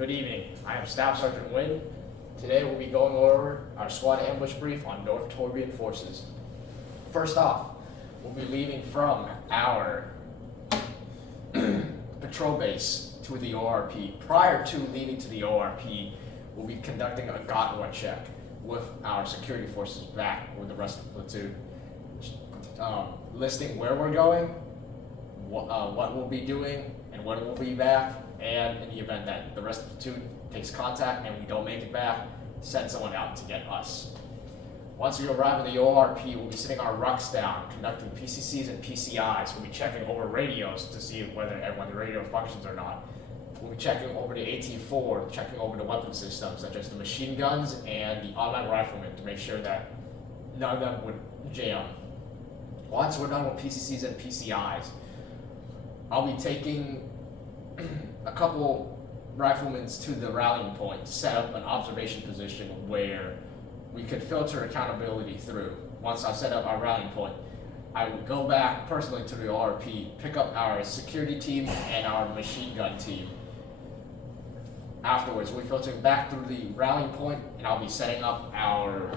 Good evening. I am Staff Sergeant Wynn. Today we'll be going over our squad ambush brief on North Torbian forces. First off, we'll be leaving from our patrol base to the ORP. Prior to leaving to the ORP, we'll be conducting a Gotwa check with our security forces back with the rest of the platoon. Listing where we're going, what we'll be doing, and when we'll be back, and in the event that the rest of the platoon takes contact and we don't make it back, send someone out to get us. Once we arrive in the ORP, we'll be sitting our rucks down, conducting PCCs and PCIs. We'll be checking over radios to see whether and when the radio functions or not. We'll be checking over the AT-4, checking over the weapon systems, such as the machine guns and the automatic riflemen, to make sure that none of them would jam. Once we're done with PCCs and PCIs, I'll be taking a couple riflemen to the rallying point to set up an observation position where we could filter accountability through. Once I've set up our rallying point, I will go back personally to the ORP, pick up our security team and our machine gun team. Afterwards, we'll be filtering back through the rallying point, and I'll be setting up our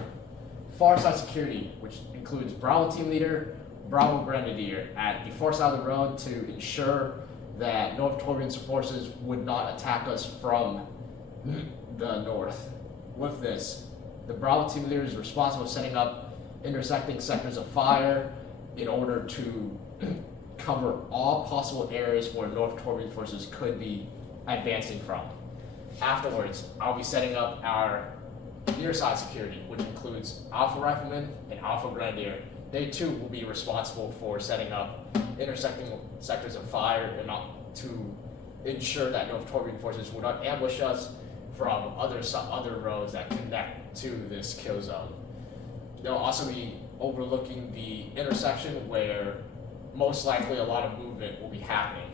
far side security, which includes Bravo team leader, Bravo Grenadier, at the far side of the road to ensure that North Torbian's forces would not attack us from the north. With this, the Bravo team leader is responsible for setting up intersecting sectors of fire in order to cover all possible areas where North Torbian forces could be advancing from. Afterwards, I'll be setting up our near side security, which includes Alpha Riflemen and Alpha Grenadier. They too will be responsible for setting up intersecting sectors of fire and to ensure that North Torbian forces will not ambush us from other roads that connect to this kill zone. They'll also be overlooking the intersection where most likely a lot of movement will be happening.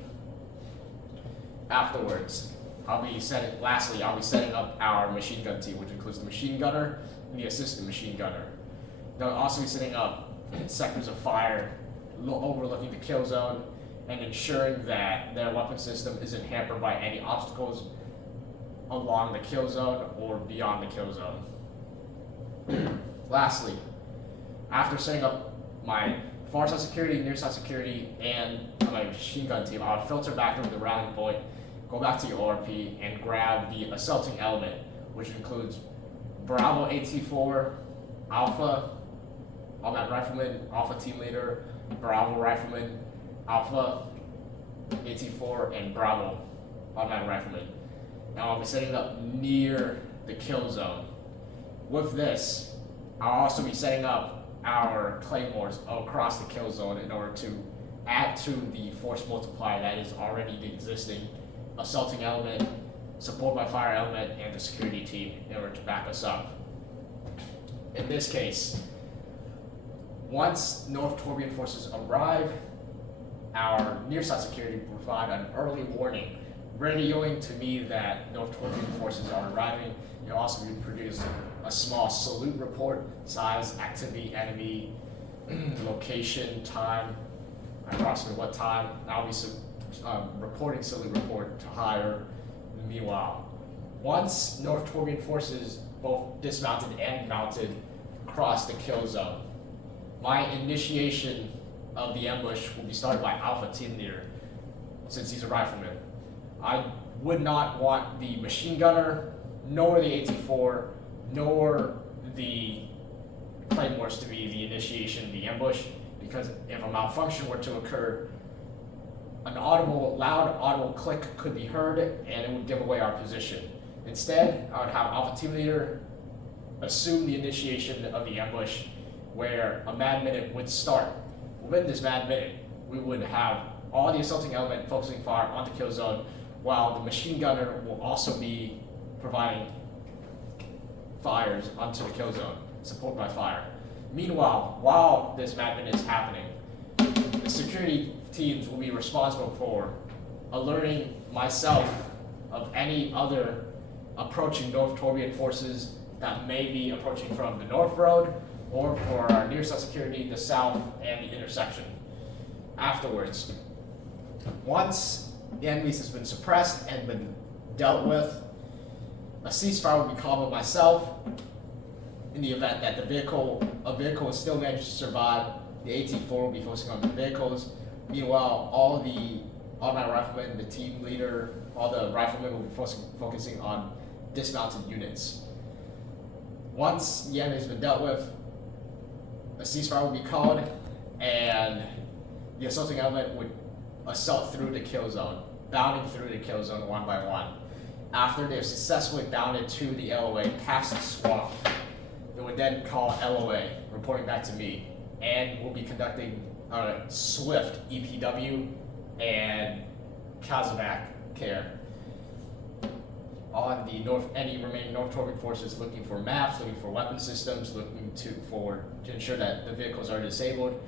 Afterwards, I'll be setting up our machine gun team, which includes the machine gunner and the assistant machine gunner. They'll also be setting up sectors of fire overlooking the kill zone and ensuring that their weapon system isn't hampered by any obstacles along the kill zone or beyond the kill zone. Lastly, after setting up my far side security, near side security, and my machine gun team, I'll filter back into the rallying point, go back to the ORP, and grab the assaulting element, which includes Bravo AT-4, Alpha, Automatic Rifleman, Alpha Team Leader, Bravo Rifleman, Alpha AT-4, and Bravo Automatic Rifleman. Now I'll be setting up near the kill zone. With this, I'll also be setting up our claymores across the kill zone in order to add to the force multiplier that is already the existing assaulting element, support by fire element, and the security team in order to back us up. In this case, once North Torbian forces arrive, our near side security will provide an early warning, radioing to me that North Torbian forces are arriving. You'll also be producing a small salute report, size, activity, enemy, location, time, approximately what time. I'll be reporting salute report to higher. Meanwhile, once North Torbian forces, both dismounted and mounted, cross the kill zone, my initiation of the ambush will be started by Alpha Team Leader, since he's a rifleman. I would not want the machine gunner, nor the AT-4, nor the claymores to be the initiation of the ambush, because if a malfunction were to occur, an loud audible click could be heard and it would give away our position. Instead, I would have Alpha Team Leader assume the initiation of the ambush, where a mad minute would start. Within this mad minute, we would have all the assaulting element focusing fire on the kill zone, while the machine gunner will also be providing fires onto the kill zone, support by fire. Meanwhile, while this mad minute is happening, the security teams will be responsible for alerting myself of any other approaching North Torbian forces that may be approaching from the North Road, or for our near side security, the south and the intersection. Afterwards, once the enemies has been suppressed and been dealt with, A ceasefire will be called by myself in the event that a vehicle is still managed to survive. The AT-4 will be focusing on the vehicles. Meanwhile, all my riflemen, the team leader, all the riflemen will be focusing on dismounted units. Once the enemy has been dealt with, a ceasefire will be called, and the assaulting element would assault through the kill zone, bounding through the kill zone one by one. After they have successfully bounded to the LOA past the swamp, they would then call LOA, reporting back to me, and we'll be conducting a swift EPW and Kazovac care on the any remaining North Torvik forces, looking for maps, looking for weapon systems, looking to ensure that the vehicles are disabled.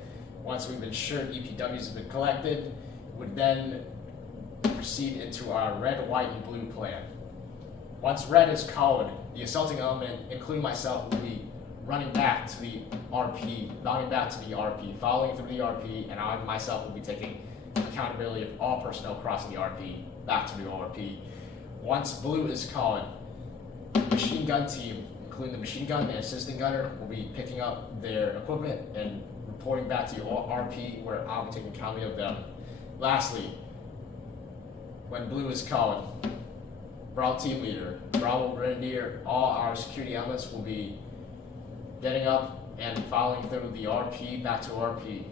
Once we've ensured EPWs have been collected, would then proceed into our red, white, and blue plan. Once red is called, the assaulting element, including myself, will be running back to the RP, following through the RP, and I myself will be taking accountability of all personnel crossing the RP back to the ORP. Once blue is called, the machine gun team, including the machine gun and assistant gunner, will be picking up their equipment and reporting back to the RP, where I'll be taking accountability of them. Lastly, when blue is called, Bravo team leader, Bravo grenadier, all our security elements will be getting up and following through the RP back to RP.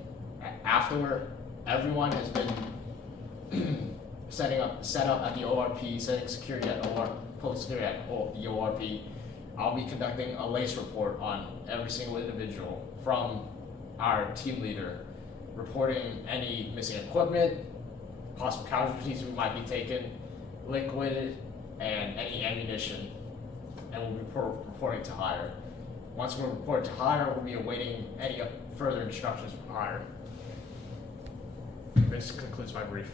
Afterward, everyone has been set up at the ORP, setting security at post security at the ORP. I'll be conducting a LACE report on every single individual from our team leader, reporting any missing equipment, possible casualties we might be taking, liquid, and any ammunition, and we'll be reporting to higher. Once we're reported to higher, we'll be awaiting any further instructions from higher. This concludes my brief.